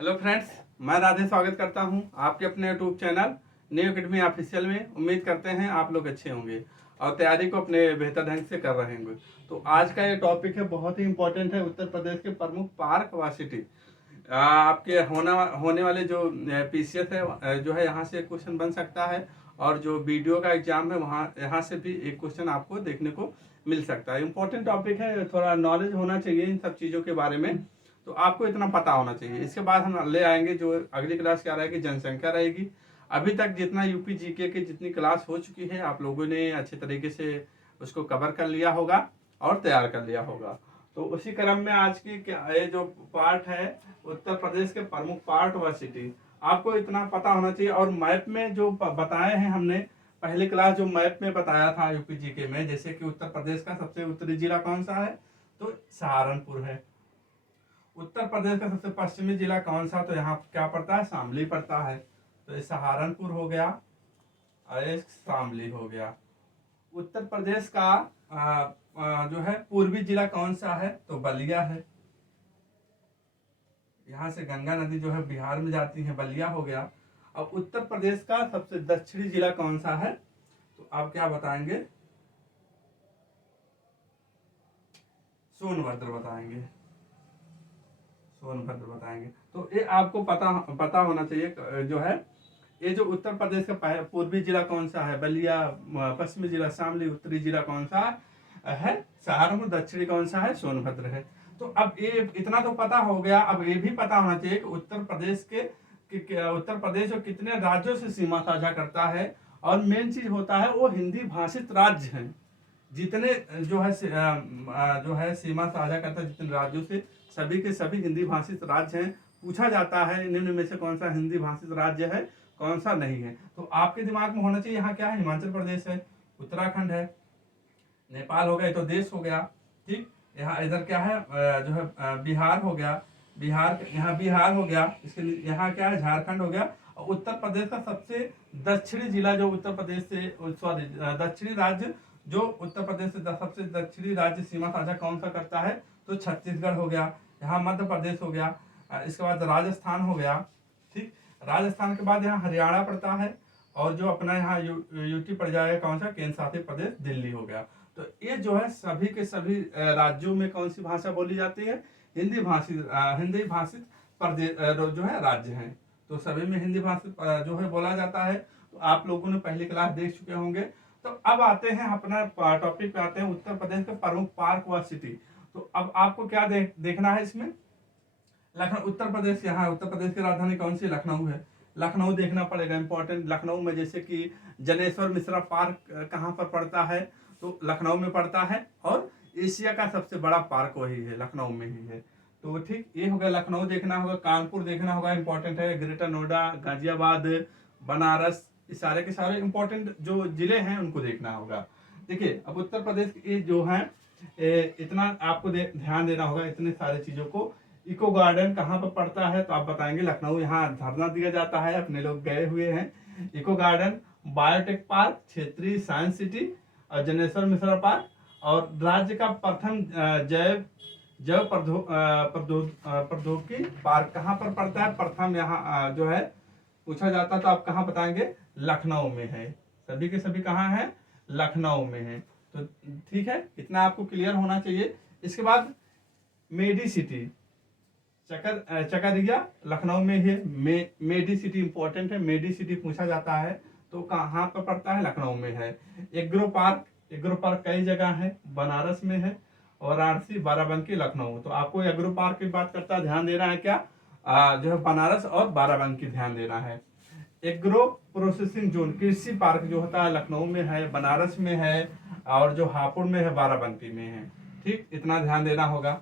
Hello friends, मैं राधे स्वागत करता हूं आपके अपने YouTube channel new academy official में। उम्मीद करते हैं आप लोग अच्छे होंगे और तैयारी को अपने बेहतर ढंग से कर रहे होंगे। तो आज का ये टॉपिक है, बहुत ही इंपॉर्टेंट है। उत्तर प्रदेश के प्रमुख पार्क व सिटी आपके होने वाले जो पीसीएस है जो है, यहाँ से क्वेश्चन बन सकता है। और जो वीडियो का एग्जाम है वहाँ यहाँ से भी एक क्वेश्चन आपको देखने को मिल सकता है। इंपॉर्टेंट टॉपिक है, थोड़ा नॉलेज होना चाहिए इन सब चीज़ों के बारे में। तो आपको इतना पता होना चाहिए। इसके बाद हम ले आएंगे जो अगली क्लास क्या रहेगी, जनसंख्या रहेगी। अभी तक जितना यूपी जीके की जितनी क्लास हो चुकी है, आप लोगों ने अच्छे तरीके से उसको कवर कर लिया होगा और तैयार कर लिया होगा। तो उसी क्रम में आज की ये जो पार्ट है, उत्तर प्रदेश के प्रमुख पार्ट व सिटी, आपको इतना पता होना चाहिए। और मैप में जो बताए हैं हमने, पहली क्लास जो मैप में बताया था यूपी जीके में, जैसे कि उत्तर प्रदेश का सबसे उत्तरी जिला कौन सा है, तो सहारनपुर है। उत्तर प्रदेश का सबसे पश्चिमी जिला कौन सा, तो यहाँ क्या पड़ता है, शामली पड़ता है। तो ये सहारनपुर हो गया और ये शामली हो गया। उत्तर प्रदेश का जो है पूर्वी जिला कौन सा है, तो बलिया है। यहाँ से गंगा नदी जो है बिहार में जाती है, बलिया हो गया। अब उत्तर प्रदेश का सबसे दक्षिणी जिला कौन सा है, तो आप क्या बताएंगे, सोनभद्र बताएंगे। सोनभद्र बताएंगे। तो ये आपको पता होना चाहिए जो है, ये जो उत्तर प्रदेश का पूर्वी जिला कौन सा है, बलिया, पश्चिमी जिला शामली, उत्तरी जिला कौन सा है, सहारनपुर, दक्षिणी कौन सा है, सोनभद्र है। तो अब ये इतना तो पता हो गया। अब ये भी पता होना चाहिए कि उत्तर प्रदेश उत्तर प्रदेश जो कितने राज्यों से सीमा साझा करता है। और मेन चीज होता है, वो हिंदी भाषित राज्य हैं। जितने जो है सीमा साझा करता है जितने राज्यों से, सभी के सभी हिंदी भाषित राज्य हैं। पूछा जाता है निम्न में से कौन सा हिंदी भाषित राज्य है, कौन सा नहीं है। तो आपके दिमाग में होना चाहिए, यहाँ क्या है, हिमाचल प्रदेश है, उत्तराखंड है, नेपाल हो गया, ये तो देश हो गया। ठीक, यहाँ इधर क्या है, जो है बिहार हो गया, यहाँ बिहार हो गया। इसके यहाँ क्या है, झारखंड हो गया। और उत्तर प्रदेश का सबसे दक्षिणी जिला जो उत्तर प्रदेश से, सॉरी, दक्षिणी राज्य जो उत्तर प्रदेश से सबसे दक्षिणी राज्य सीमा साझा कौन सा करता है, तो छत्तीसगढ़ हो गया। यहाँ मध्य प्रदेश हो गया। इसके बाद राजस्थान हो गया। ठीक, राजस्थान के बाद यहाँ हरियाणा पड़ता है। और जो अपना यहाँ यूटी पड़ जाएगा कौन सा, केंद्र शासित प्रदेश दिल्ली हो गया। तो ये जो है सभी के सभी राज्यों में कौन सी भाषा बोली जाती है, हिंदी भाषित प्रदेश जो है राज्य हैं। तो सभी में हिंदी भाषित जो है बोला जाता है। तो आप लोगों ने पहली क्लास देख चुके होंगे। तो अब आते हैं अपना टॉपिक पे आते हैं, उत्तर प्रदेश के प्रमुख पार्क व सिटी। तो अब आपको क्या देखना है इसमें, लखनऊ, उत्तर प्रदेश, यहाँ उत्तर प्रदेश की राजधानी कौन सी, लखनऊ है। लखनऊ देखना पड़ेगा, इंपॉर्टेंट। लखनऊ में जैसे कि जनेश्वर मिश्रा पार्क कहाँ पर पड़ता है, तो लखनऊ में पड़ता है। और एशिया का सबसे बड़ा पार्क वही है, लखनऊ में ही है। तो ठीक, ये हो गया, लखनऊ देखना होगा। कानपुर देखना होगा, इंपॉर्टेंट है। ग्रेटर नोएडा, गाजियाबाद, बनारस, ये सारे के सारे इंपॉर्टेंट जो जिले हैं उनको देखना होगा। देखिए, अब उत्तर प्रदेश ये जो है, इतना आपको ध्यान देना होगा इतने सारे चीजों को। इको गार्डन कहाँ पर पड़ता है, तो आप बताएंगे लखनऊ। यहाँ धरना दिया जाता है, अपने लोग गए हुए हैं। इको गार्डन, बायोटेक पार्क, क्षेत्रीय साइंस सिटी, और जनेश्वर मिश्रा पार्क। और राज्य का प्रथम जैव प्रौद्योगिकी पार्क कहाँ पर पड़ता है, प्रथम यहाँ जो है पूछा जाता, तो आप कहाँ बताएंगे, लखनऊ में है। सभी के सभी कहाँ है, लखनऊ में है। तो ठीक है, इतना आपको क्लियर होना चाहिए। इसके बाद मेडी सिटी, चकरिया लखनऊ में है। मेडी सिटी इंपॉर्टेंट है, मेडी सिटी पूछा जाता है, तो कहाँ पर पड़ता है, लखनऊ में है। एग्रो पार्क कई जगह है, बनारस में है। वाराणसी, बाराबंकी, लखनऊ। तो आपको एग्रो पार्क की बात करता है, ध्यान देना है क्या, जो है बनारस और बाराबंकी ध्यान देना है। एग्रो प्रोसेसिंग जोन, कृषि पार्क जो होता है, लखनऊ में है, बनारस में है, और जो हापुड़ में है, बाराबंकी में है। ठीक, इतना ध्यान देना होगा।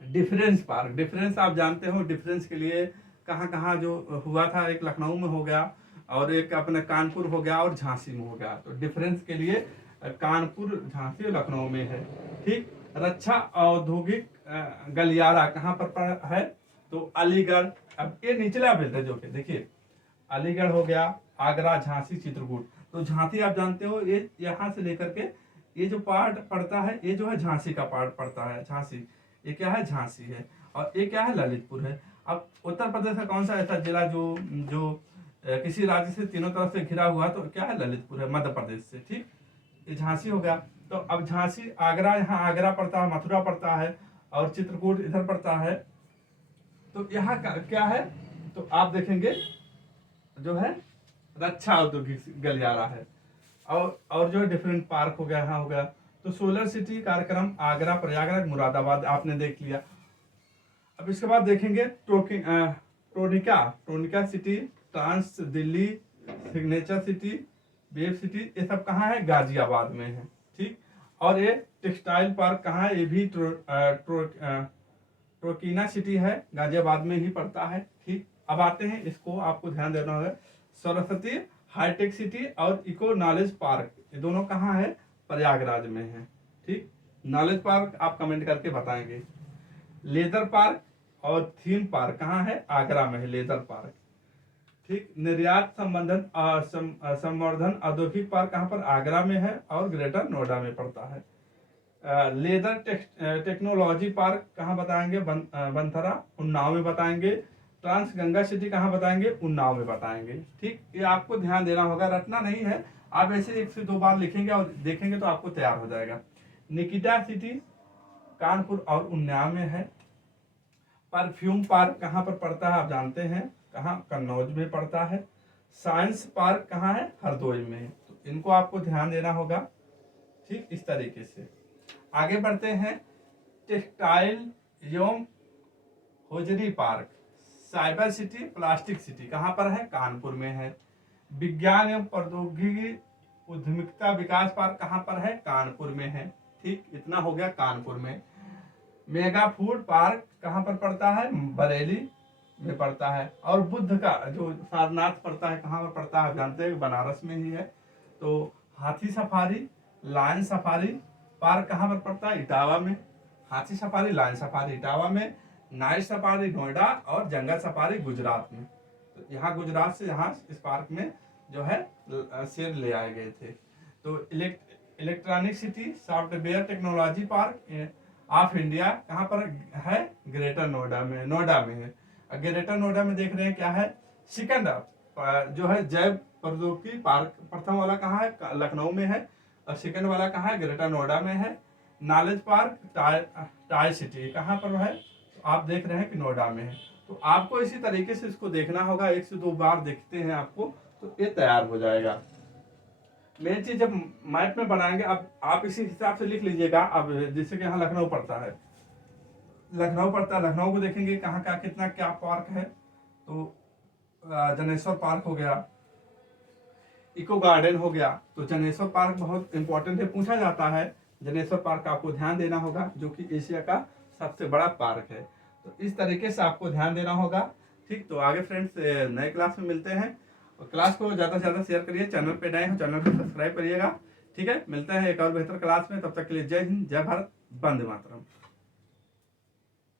डिफरेंस पार्क, डिफरेंस आप जानते हो, डिफरेंस के लिए कहाँ कहाँ जो हुआ था, एक लखनऊ में हो गया, और एक अपने कानपुर हो गया, और झांसी में हो गया। तो डिफरेंस के लिए कानपुर, झांसी और लखनऊ में है। ठीक, रक्षा औद्योगिक गलियारा कहाँ पर है, तो अलीगढ़। अब ये निचला बेल्ट है जो कि देखिए, अलीगढ़ हो गया, आगरा, झांसी, चित्रकूट। तो झांसी आप जानते हो, ये यहाँ से लेकर के ये जो पार्ट पड़ता है, ये जो है झांसी का पार्ट पड़ता है, झांसी। ये क्या है, झांसी है। और ये क्या है, ललितपुर है। अब उत्तर प्रदेश का कौन सा ऐसा जिला जो जो किसी राज्य से तीनों तरफ से घिरा हुआ, तो क्या है, ललितपुर है, मध्य प्रदेश से। ठीक, ये झांसी हो गया। तो अब झांसी, आगरा, यहाँ आगरा पड़ता है, मथुरा पड़ता है, और चित्रकूट इधर पड़ता है। तो यहाँ क्या है, तो आप देखेंगे जो है रक्षा औद्योगिक गलियारा है, और जो डिफरेंट पार्क हो गया, यहाँ हो गया। तो सोलर सिटी कार्यक्रम आगरा, प्रयागराज, मुरादाबाद आपने देख लिया। अब इसके बाद देखेंगे Tonica City, Trans Delhi, Signature City, Web City, ये सब कहाँ है, गाजियाबाद में है। ठीक, और ये टेक्सटाइल पार्क कहाँ है, ये भी ट्रोकिना सिटी है, गाजियाबाद में ही पड़ता है। ठीक, अब आते हैं, इसको आपको ध्यान देना होगा, सरस्वती हाईटेक सिटी और इको नॉलेज पार्क, ये दोनों कहाँ है, प्रयागराज में है। ठीक, नॉलेज पार्क आप कमेंट करके बताएंगे। लेदर पार्क और थीम पार्क कहाँ है, आगरा में है लेदर पार्क। ठीक, निर्यात संवर्धन औद्योगिक पार्क कहाँ पर, आगरा में है, और ग्रेटर नोएडा में पड़ता है। लेदर टेक्नोलॉजी पार्क कहाँ बताएंगे, बंथरा, उन्नाव में बताएंगे। ट्रांस गंगा सिटी कहाँ बताएंगे, उन्नाव में बताएंगे। ठीक, ये आपको ध्यान देना होगा, रटना नहीं है, आप ऐसे 1 से 2 बार लिखेंगे और देखेंगे तो आपको तैयार हो जाएगा। निकिता सिटी कानपुर और उन्नाव में है। परफ्यूम पार्क कहाँ पर पड़ता है, आप जानते हैं, कहाँ, कन्नौज में पड़ता है। साइंस पार्क कहाँ है, हरदोई में है। तो इनको आपको ध्यान देना होगा। ठीक, इस तरीके से आगे बढ़ते हैं। टेक्सटाइल एवं hosiery park, cyber city, plastic city कहाँ पर है, कानपुर में है। विज्ञान एवं प्रौद्योगिकी उद्यमिता विकास पार्क कहाँ पर है, कानपुर में है। ठीक, इतना हो गया कानपुर में। मेगा फूड पार्क कहाँ पर पड़ता है, बरेली में पड़ता है। और बुद्ध का जो सारनाथ पड़ता है, कहाँ पर पड़ता है, जानते हैं, बनारस में ही है। तो हाथी सफारी, लायन सफारी पार्क कहाँ पर पड़ता है, इटावा में। हाथी सफारी, लायन सफारी इटावा में, नाइट सफारी नोएडा, और जंगल सफारी गुजरात में। तो यहाँ गुजरात से यहाँ इस पार्क में जो है शेर ले आए गए थे। तो electronic city software technology park of India कहाँ पर है, ग्रेटर नोएडा में, नोएडा में है। ग्रेटर नोएडा में देख रहे हैं क्या है, सेकंड जो है जैव प्रौद्योगिकी पार्क, प्रथम वाला कहाँ है, लखनऊ में है, और सेकंड वाला कहाँ है, ग्रेटर नोएडा में है। नॉलेज पार्क टाई सिटी कहाँ पर है, तो आप देख रहे हैं कि नोएडा में है। तो आपको इसी तरीके से इसको देखना होगा, 1 से 2 बार देखते हैं आपको, तो ये तैयार हो जाएगा। मेन चीज जब मैप में बनाएंगे, अब आप इसी हिसाब से लिख लीजिएगा। अब जैसे कि यहाँ लखनऊ पड़ता है, लखनऊ को देखेंगे कहाँ का कितना क्या पार्क है। तो जनेश्वर पार्क हो गया, इको गार्डन हो गया। तो जनेश्वर पार्क बहुत इंपॉर्टेंट है, पूछा जाता है। जनेश्वर पार्क आपको ध्यान देना होगा, जो कि एशिया का सबसे बड़ा पार्क है। तो इस तरीके से आपको ध्यान देना होगा। ठीक, तो आगे फ्रेंड्स नए क्लास में मिलते हैं, और क्लास को ज़्यादा से ज़्यादा शेयर करिए। चैनल पे नए हो, चैनल को सब्सक्राइब करिएगा। ठीक है, मिलते हैं एक और बेहतर क्लास में, तब तक के लिए जय हिंद, जय भारत, वंदे मातरम।